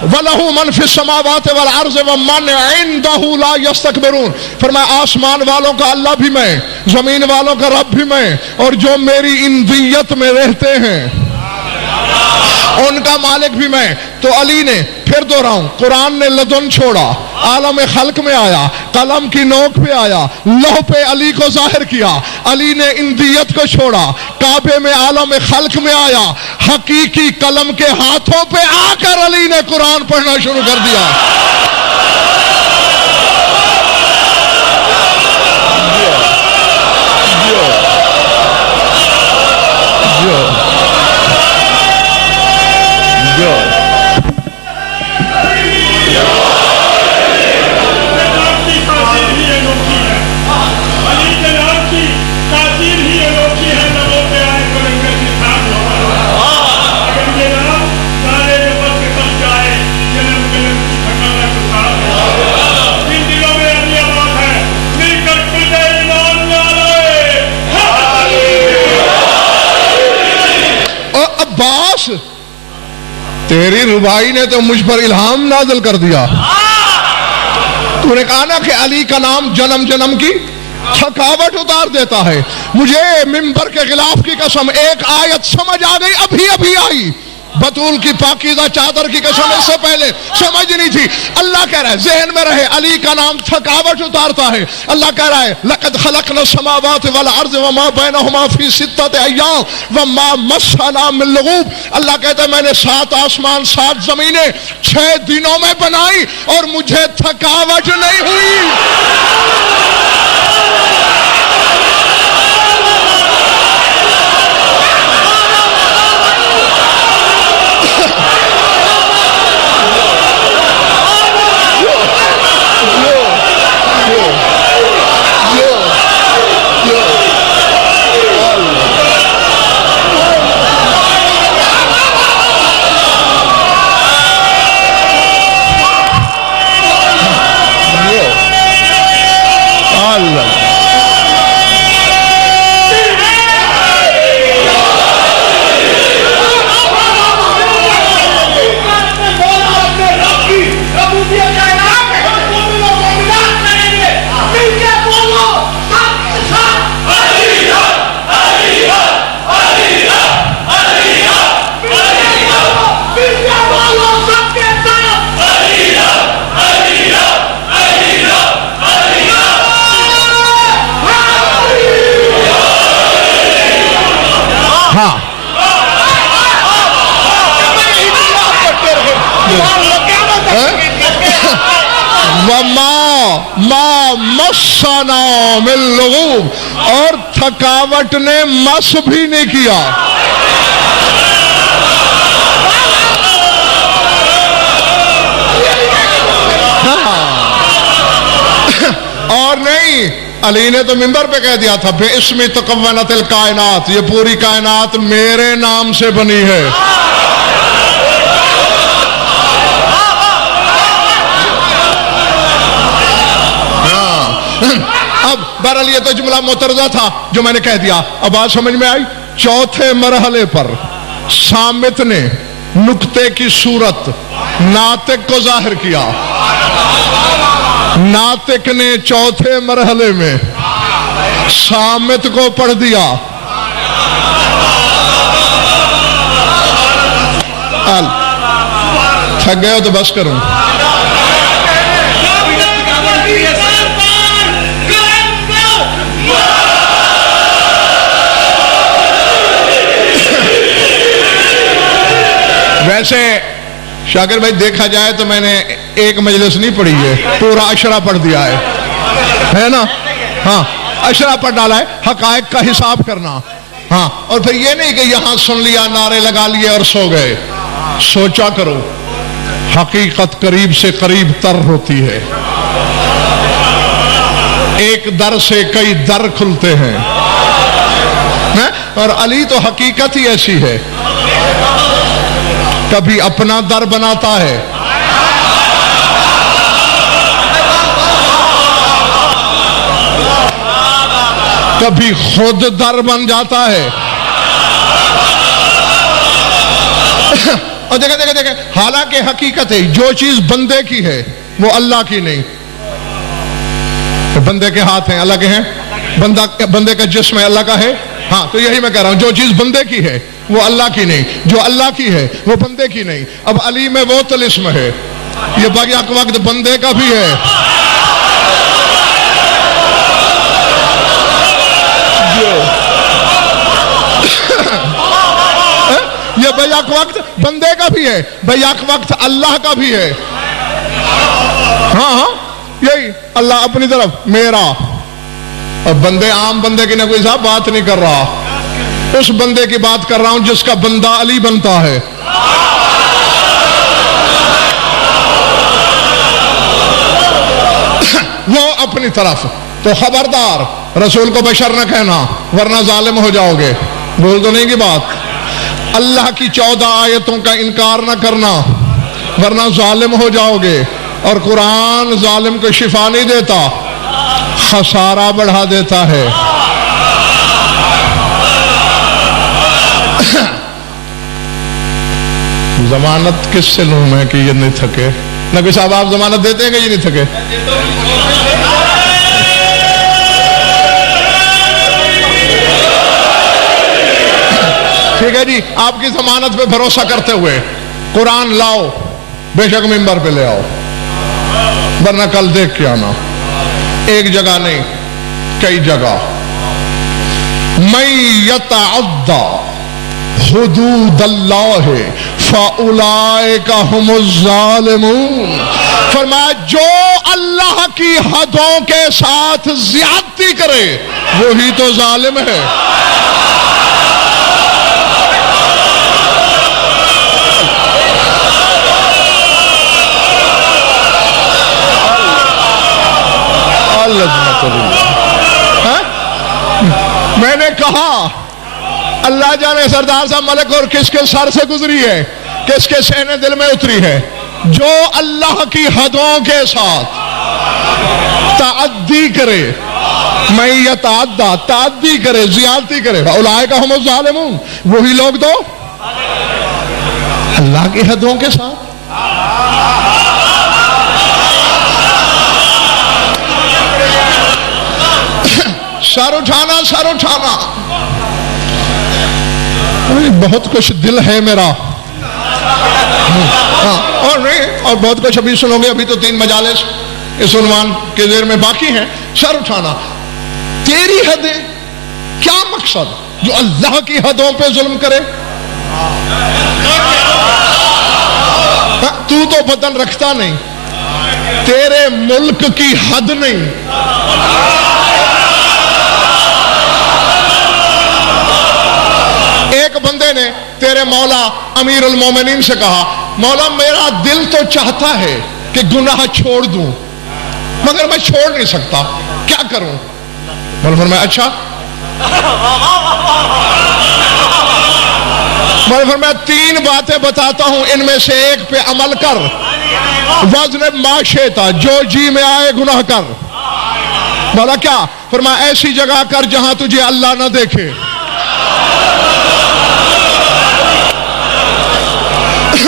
وَلَهُ مَنْ فِي السَّمَاوَاتِ وَالْأَرْضِ وَمَنْ عِنْدَهُ لَا يَسْتَكْبِرُونَ، فرمایا آسمان والوں کا اللہ بھی میں، زمین والوں کا رب بھی میں، اور جو میری اندیت میں رہتے ہیں ان کا مالک بھی میں۔ تو علی نے، پھر دوہراؤں، قرآن نے لدن چھوڑا، عالم خلق میں آیا، قلم کی نوک پہ آیا، لوح پہ علی کو ظاہر کیا، علی نے اندیت کو چھوڑا، کعبے میں عالم خلق میں آیا، حقیقی قلم کے ہاتھوں پہ آ کر علی نے قرآن پڑھنا شروع کر دیا۔ تیری ربائی نے تو مجھ پر الہام نازل کر دیا. تو نے کہا نا کہ علی کا نام جنم جنم کی تھکاوٹ اتار دیتا ہے. مجھے منبر کے غلاف کی قسم ایک آیت سمجھ آ گئی, ابھی ابھی آئی. بطول کی پاکیزہ چادر کی قسم اس سے پہلے سمجھ نہیں تھی. اللہ کہہ رہا ہے ذہن میں رہے, علی کا نام تھکاوٹ اتارتا ہے. اللہ کہہ رہا ہے لَقَدْ خَلَقْنَا السَّمَاوَاتِ وَالْأَرْضَ وَمَا بَيْنَهُمَا فِي سِتَّةِ أَيَّامٍ وَمَا مَسَّنَا مِن لُغُوبٍ. اللہ کہتا ہے میں نے 7 آسمان 7 زمینیں 6 دنوں میں بنائی اور مجھے تھکاوٹ نہیں ہوئی. ما مسنا من لغوب, اور تھکاوٹ نے مس بھی نہیں کیا. اور نہیں, علی نے تو منبر پہ کہہ دیا تھا بے اسمی تکونت الکائنات, یہ پوری کائنات میرے نام سے بنی ہے. اب بہرحال یہ تو جملہ معترضہ تھا جو میں نے کہہ دیا. اب بات سمجھ میں آئی. چوتھے مرحلے پر صامت نے نکتے کی صورت ناطق کو ظاہر کیا. ناطق نے چوتھے مرحلے میں صامت کو پڑھ دیا. تھک گئے ہو تو بس کروں. ویسے شاکر بھائی دیکھا جائے تو میں نے ایک مجلس نہیں پڑھی ہے, پورا اشرا پڑھ دیا ہے نا. ہاں اشرا پڑھ ڈالا ہے, حقائق کا حساب کرنا. ہاں اور پھر یہ نہیں کہ یہاں سن لیا, نعرے لگا لیے اور سو گئے. سوچا کرو, حقیقت قریب سے قریب تر ہوتی ہے. ایک در سے کئی در کھلتے ہیں, اور علی تو حقیقت ہی ایسی ہے. کبھی اپنا در بناتا ہے, کبھی خود در بن جاتا ہے. اور دیکھیں حالانکہ حقیقت ہے جو چیز بندے کی ہے وہ اللہ کی نہیں. بندے کے ہاتھ ہیں, اللہ کے ہیں. بندے کا جسم ہے, اللہ کا ہے. ہاں تو یہی میں کہہ رہا ہوں, جو چیز بندے کی ہے وہ اللہ کی نہیں, جو اللہ کی ہے وہ بندے کی نہیں. اب علی میں وہ طلسم ہے, یہ باقی وقت بندے کا بھی ہے. یہ بیک وقت بندے کا بھی ہے, بیک وقت اللہ کا بھی ہے. ہاں یہی اللہ اپنی طرف میرا, اور بندے عام بندے کی نہ کوئی صاحب بات نہیں کر رہا, اس بندے کی بات کر رہا ہوں جس کا بندہ علی بنتا ہے. وہ اپنی طرف. تو خبردار رسول کو بشر نہ کہنا ورنہ ظالم ہو جاؤ گے. بول تو نہیں کی بات. اللہ کی 14 آیتوں کا انکار نہ کرنا ورنہ ظالم ہو جاؤ گے. اور قرآن ظالم کو شفا نہیں دیتا, خسارہ بڑھا دیتا ہے. ضمانت کس سے لوں میں کہ یہ نہیں تھکے؟ نبی صاحب آپ ضمانت دیتے ہیں کہ یہ نہیں تھکے؟ ٹھیک ہے جی، آپ کی ضمانت پہ بھروسہ کرتے ہوئے قرآن لاؤ، بے شک ممبر پہ لے آؤ، ورنہ کل دیکھ کے آنا، ایک جگہ نہیں کئی جگہ۔ من یتعدی حدود اللہ فاولئک ھم الظالمون، فرمایا جو اللہ کی حدوں کے ساتھ زیادتی کرے وہی تو ظالم ہے۔ میں نے کہا اللہ جانے سردار صاحب ملک اور کس کے سر سے گزری ہے، کس کے سینے دل میں اتری ہے۔ جو اللہ کی حدوں کے ساتھ تعدی کرے، میں یتعدی تعدی کرے، زیادتی کرے، اولئک ھم الظالمون، وہی لوگ تو اللہ کی حدوں کے ساتھ۔ سر اٹھانا، سر اٹھانا، بہت کچھ دل ہے میرا، اور نہیں، اور بہت کچھ ابھی سنو گے، ابھی تو 3 مجالس اس عنوان کے ذیل میں باقی ہیں۔ سر اٹھانا، تیری حدیں، کیا مقصد جو اللہ کی حدوں پہ ظلم کرے؟ تو بدن رکھتا نہیں، تیرے ملک کی حد نہیں، ایک بندے نے تیرے مولا امیر المومنین سے کہا، مولا میرا دل تو چاہتا ہے کہ گناہ چھوڑ دوں مگر میں چھوڑ نہیں سکتا، کیا کروں؟ مولا فرمایا اچھا، مولا فرمایا 3 باتیں بتاتا ہوں، ان میں سے ایک پہ عمل کر، وزن معاشیتا، جو جی میں آئے گناہ کر۔ مولا کیا؟ فرمایا ایسی جگہ کر جہاں تجھے اللہ نہ دیکھے۔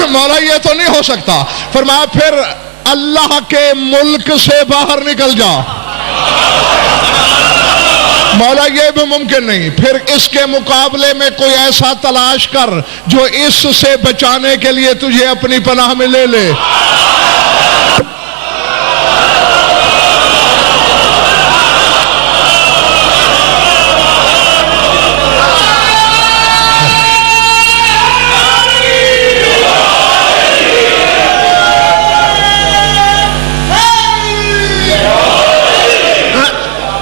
مولا یہ تو نہیں ہو سکتا۔ فرمایا پھر اللہ کے ملک سے باہر نکل جا۔ مولا یہ بھی ممکن نہیں، پھر اس کے مقابلے میں کوئی ایسا تلاش کر جو اس سے بچانے کے لیے تجھے اپنی پناہ میں لے لے۔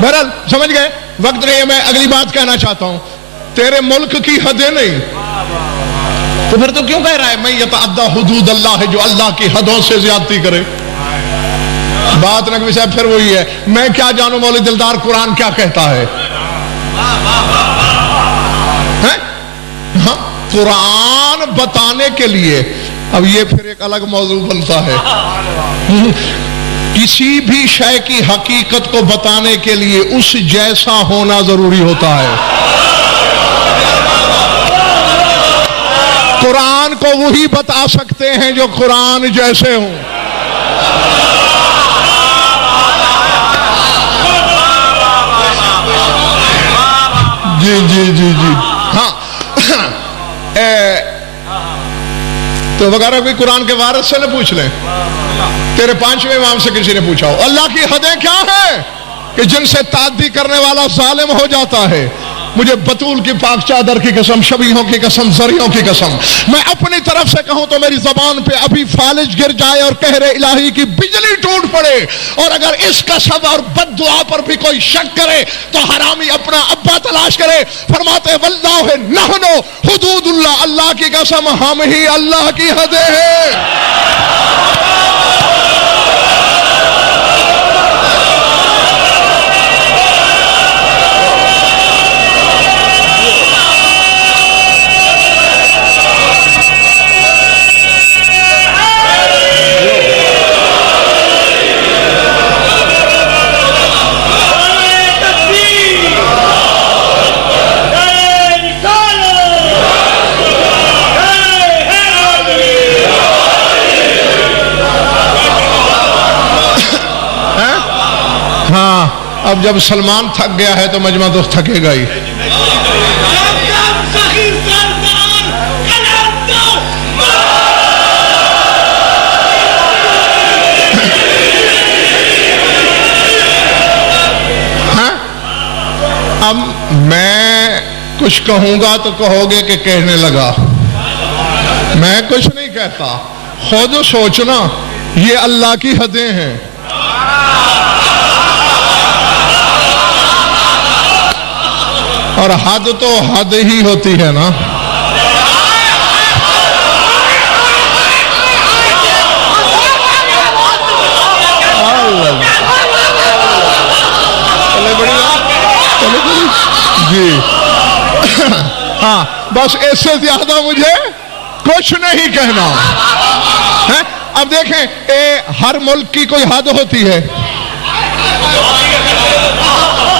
بہرحال سمجھ گئے، وقت نہیں ہے، میں اگلی بات کہنا چاہتا ہوں، تیرے ملک کی حدیں نہیں، تو پھر تو کیوں کہہ رہا ہے میں یتعدی حدود اللہ ہے، جو اللہ کی حدوں سے زیادتی کرے؟ بات نقوی صاحب پھر وہی ہے، میں کیا جانوں مولوی دلدار قرآن کیا کہتا ہے؟ ہاں قرآن بتانے کے لیے، اب یہ پھر ایک الگ موضوع بنتا ہے، کسی بھی شے کی حقیقت کو بتانے کے لیے اس جیسا ہونا ضروری ہوتا ہے۔ قرآن کو وہی بتا سکتے ہیں جو قرآن جیسے ہوں۔ جی جی جی جی ہاں تو وغیرہ بھی قرآن کے وارث سے نہ پوچھ لیں، تیرے 5ویں امام سے کسی نے پوچھا ہو اللہ کی حدیں کیا ہیں کہ جن سے تعدی کرنے والا ظالم ہو جاتا ہے؟ مجھے بطول کی پاک چادر کی قسم، شبیہوں کی قسم، زریوں کی قسم، میں اپنی طرف سے کہوں تو میری زبان پہ ابھی فالج گر جائے اور قہر الہی کی بجلی ٹوٹ پڑے، اور اگر اس قسم اور بد دعا پر بھی کوئی شک کرے تو حرامی اپنا ابا تلاش کرے۔ فرماتے واللہ نحن حدود اللہ، اللہ کی قسم ہم ہی اللہ کی حدیں ہیں۔ اب جب سلمان تھک گیا ہے تو مجمع تو تھکے گا ہی. اب میں کچھ کہوں گا تو کہو گے کہ کہنے لگا. میں کچھ نہیں کہتا، خود سوچنا یہ اللہ کی حدیں ہیں. اور حد تو حد ہی ہوتی ہے نا. جی ہاں، بس اس سے زیادہ مجھے کچھ نہیں کہنا. اب دیکھیں، ہر ملک کی کوئی حد ہوتی ہے.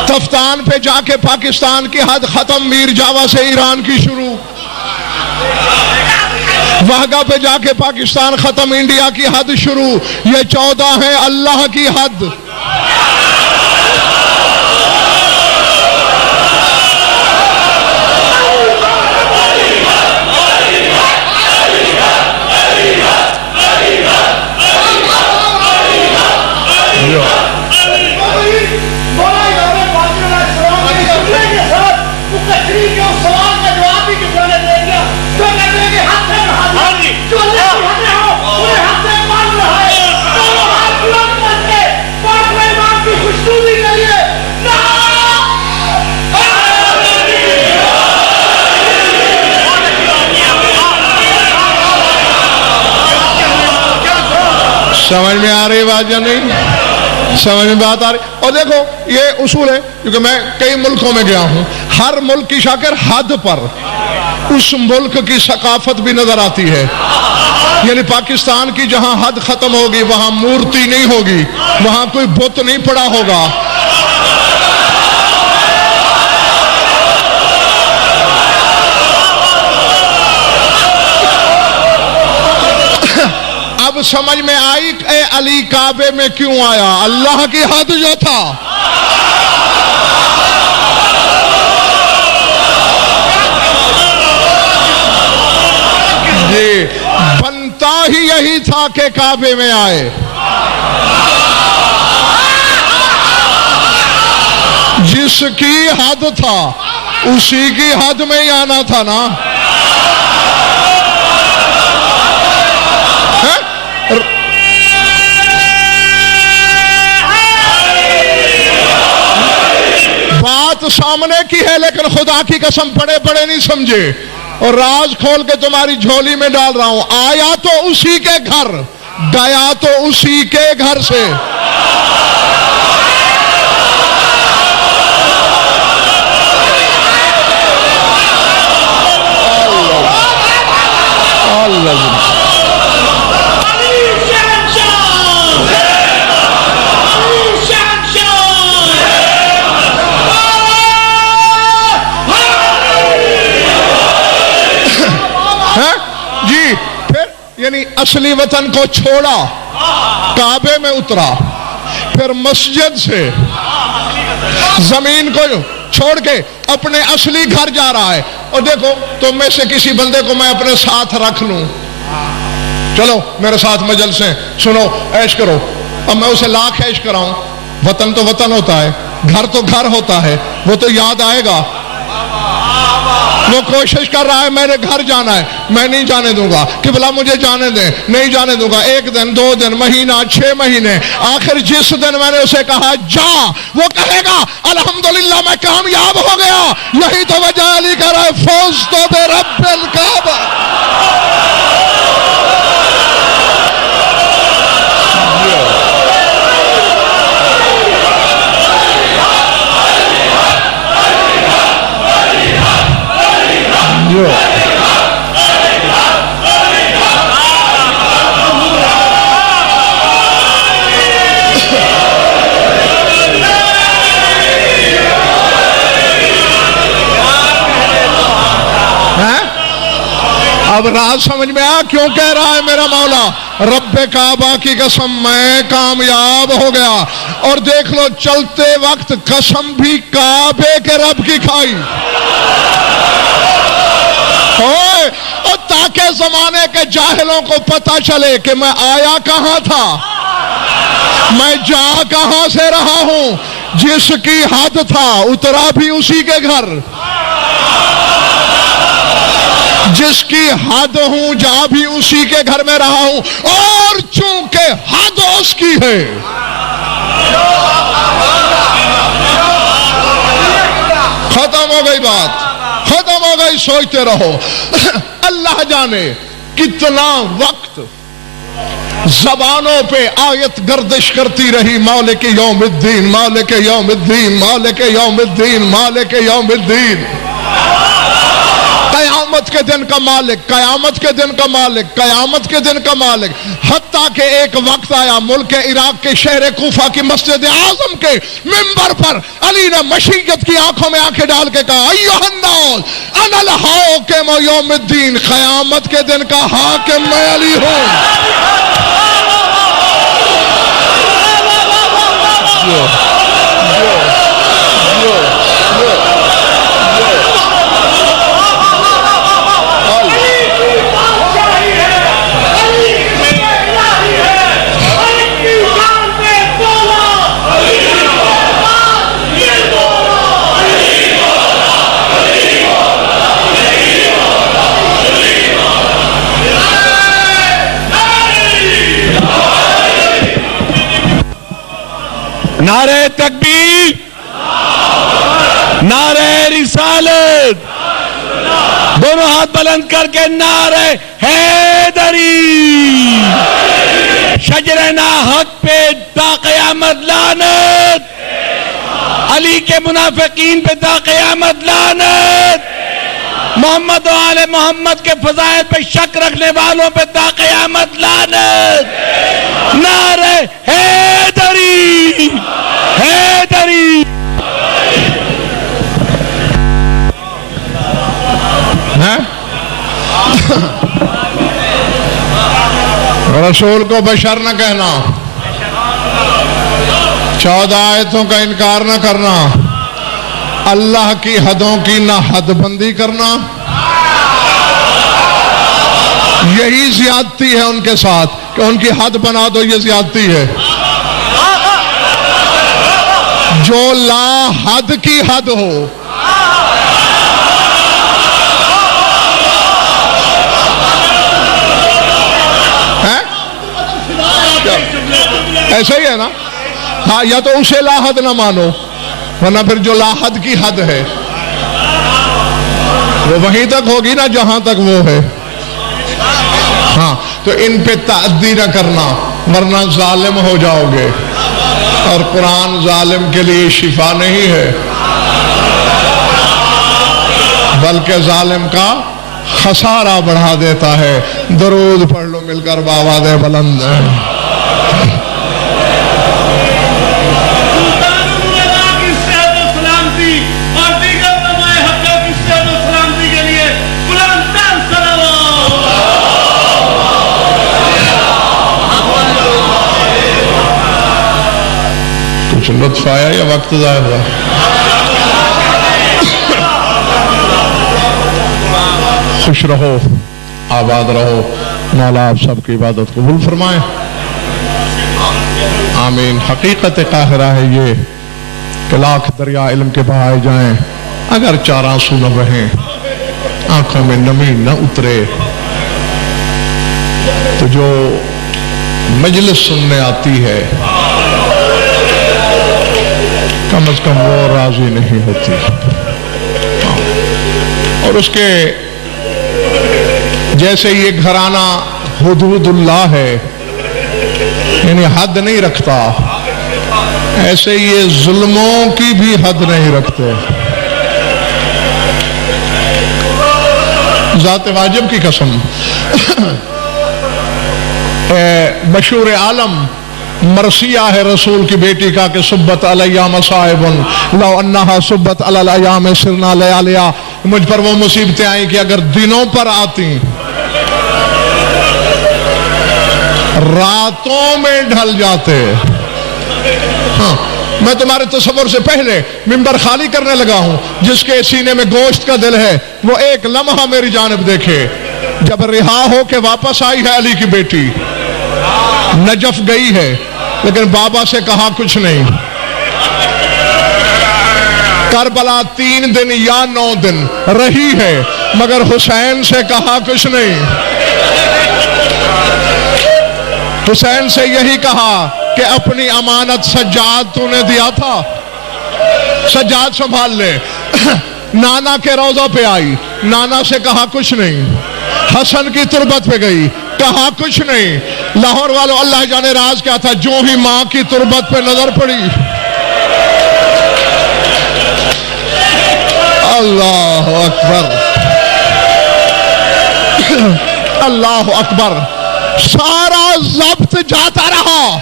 تفتان پہ جا کے پاکستان کی حد ختم، میر جاوا سے ایران کی شروع. واہگہ پہ جا کے پاکستان ختم، انڈیا کی حد شروع. یہ 14 ہے اللہ کی حد. سمجھ میں آ رہی بات یا نہیں؟ سمجھ میں بات آ رہی؟ اور دیکھو یہ اصول ہے، کیونکہ میں کئی ملکوں میں گیا ہوں. ہر ملک کی شاکر حد پر اس ملک کی ثقافت بھی نظر آتی ہے. یعنی پاکستان کی جہاں حد ختم ہوگی وہاں مورتی نہیں ہوگی، وہاں کوئی بت نہیں پڑا ہوگا. اب سمجھ میں آئی اے علی کعبے میں کیوں آیا؟ اللہ کی حد جو تھا. جی بنتا ہی یہی تھا کہ کعبے میں آئے. جس کی حد تھا اسی کی حد میں ہی آنا تھا نا. بات سامنے کی ہے لیکن خدا کی قسم پڑے پڑے نہیں سمجھے. اور راز کھول کے تمہاری جھولی میں ڈال رہا ہوں. آیا تو اسی کے گھر، گیا تو اسی کے گھر سے. جی پھر یعنی اصلی وطن کو چھوڑا، کعبے میں اترا، پھر مسجد سے زمین کو چھوڑ کے اپنے اصلی گھر جا رہا ہے. اور دیکھو تم میں سے کسی بندے کو میں اپنے ساتھ رکھ لوں، چلو میرے ساتھ مجلسیں سنو، عیش کرو. اب میں اسے لاکھ عیش کراؤں. وطن تو وطن ہوتا ہے، گھر تو گھر ہوتا ہے، وہ تو یاد آئے گا. وہ کوشش کر رہا ہے میرے گھر جانا ہے، میں نہیں جانے دوں گا. کہ بلا مجھے جانے دیں، نہیں جانے دوں گا. 1 دن 2 دن مہینہ 6 مہینے، آخر جس دن میں نے اسے کہا جا، وہ کہے گا الحمدللہ میں کامیاب ہو گیا. یہی تو وجہ علی کہہ رہا ہے فوز تو بے رب الکعبہ. اب راز سمجھ میں آیا کیوں کہہ رہا ہے میرا مولا رب کعبہ کی قسم میں کامیاب ہو گیا. اور دیکھ لو چلتے وقت قسم بھی کعبے کے رب کی کھائی. اور تاکہ زمانے کے جاہلوں کو پتہ چلے کہ میں آیا کہاں تھا, میں جا کہاں سے رہا ہوں. جس کی حد تھا اترا بھی اسی کے گھر, جس کی حد ہوں جا بھی اسی کے گھر میں رہا ہوں. اور چونکہ حد اس کی ہے ختم ہو گئی بات, ختم ہو گئی. سوچتے رہو. اللہ جانے کتنا وقت زبانوں پہ آیت گردش کرتی رہی, مالک یوم الدین, مالک یوم الدین, مالک یوم الدین, مالک یوم الدین. قیامت کے دن کا مالک, قیامت کے دن کا مالک, قیامت کے دن کا مالک. حتیٰ کہ ایک وقت آیا ملک عراق کے شہر کوفہ کی مسجد اعظم کے منبر پر علی نے مشیت کی آنکھوں میں آنکھیں ڈال کے کہا, ایھا الناس انا الحاکم یوم الدین, قیامت کے دن کا حاکم میں علی ہوں. نعرہ تکبیر, نعرہ رسالت, دونوں ہاتھ بلند کر کے نعرہ حیدری. شجرنا حق پہ تا قیامت لعنت, علی کے منافقین پہ تا قیامت لعنت, محمد و آل محمد کے فضائل پہ شک رکھنے والوں پہ تا قیامت لعنت. نعرہ حیدری, حیدری. رسول کو بشر نہ کہنا, 14 آیتوں کا انکار نہ کرنا, اللہ کی حدوں کی نہ حد بندی کرنا, یہی زیادتی ہے ان کے ساتھ کہ ان کی حد بنا دو, یہ زیادتی ہے. جو لا حد کی حد ہو, ایسا ہی ہے نا. ہاں, یا تو اسے لا حد نہ مانو, ورنہ پھر جو لا حد کی حد ہے وہ وہیں تک ہوگی نا جہاں تک وہ ہے. ہاں, تو ان پہ تعدی نہ کرنا ورنہ ظالم ہو جاؤ گے. اور قرآن ظالم کے لیے شفا نہیں ہے بلکہ ظالم کا خسارہ بڑھا دیتا ہے. درود پڑھ لو مل کر بآواز بلند. کچھ لطف آیا یا وقت ضائع ہوا؟ خوش رہو, آباد رہو. مولا آپ سب کی عبادت قبول فرمائے. آمین. حقیقت قاہرہ ہے یہ کہ لاکھ دریا علم کے بہائے جائیں, اگر 4 آنسو نہ بہیں, آنکھوں میں نمی نہ اترے, تو جو مجلس سننے آتی ہے کم از کم وہ راضی نہیں ہوتی. اور اس کے جیسے یہ گھرانہ حدود اللہ ہے, یعنی حد نہیں رکھتا, ایسے یہ ظلموں کی بھی حد نہیں رکھتے. ذات واجب کی قسم, مشہور عالم مرثیہ ہے رسول کی بیٹی کا کہ صبت علیہ مصائب لو انہا صبت علی الایام سرنا لیالیا, مجھ پر وہ مصیبتیں آئیں کہ اگر دنوں پر آتی راتوں میں ڈھل جاتے. ہاں میں تمہارے تصور سے پہلے ممبر خالی کرنے لگا ہوں. جس کے سینے میں گوشت کا دل ہے وہ ایک لمحہ میری جانب دیکھے. جب رہا ہو کے واپس آئی ہے علی کی بیٹی, نجف گئی ہے لیکن بابا سے کہا کچھ نہیں. کربلا 3 دن یا 9 دن رہی ہے مگر حسین سے کہا کچھ نہیں. حسین سے یہی کہا کہ اپنی امانت سجاد تو نے دیا تھا, سجاد سنبھال لے. نانا کے روضہ پہ آئی, نانا سے کہا کچھ نہیں. حسن کی تربت پہ گئی, کہا کچھ نہیں. لاہور والوں اللہ جانے راز کیا تھا, جو ہی ماں کی تربت پہ نظر پڑی, اللہ اکبر اللہ اکبر, سارا ضبط جاتا رہا.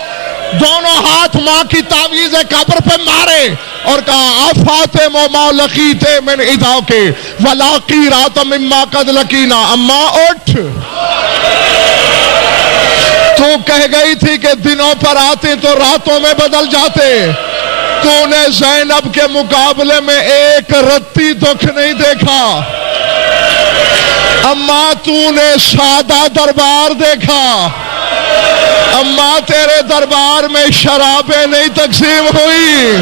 دونوں ہاتھ ماں کی تعویذ قبر پہ مارے اور کہا آفاتم و ما لقیتے من ادا کے ولاقی رات مما قد لقینا. اما اٹھ, تو کہہ گئی تھی کہ دنوں پر آتے تو راتوں میں بدل جاتے. تو نے زینب کے مقابلے میں ایک رتی دکھ نہیں دیکھا. اما تو نے سادہ دربار دیکھا. اما تیرے دربار میں شرابیں نہیں تقسیم ہوئی.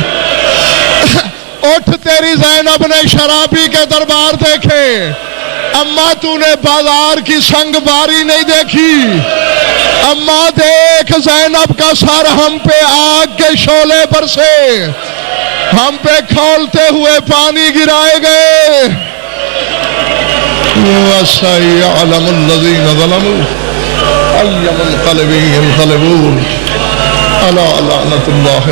اٹھ, تیری زینب نے شرابی کے دربار دیکھے. اما تو نے بازار کی سنگ باری نہیں دیکھی. اما دیکھ زینب کا سر ہم پہ آگ کے شعلے برسے, ہم پہ کھولتے ہوئے پانی گرائے گئے. وَسَيَعْلَمُ الَّذِينَ ظَلَمُوا أَيَّ مُنْقَلِبٍ يَنْقَلِبُونَ أَلَا لَعْنَةُ اللَّهِ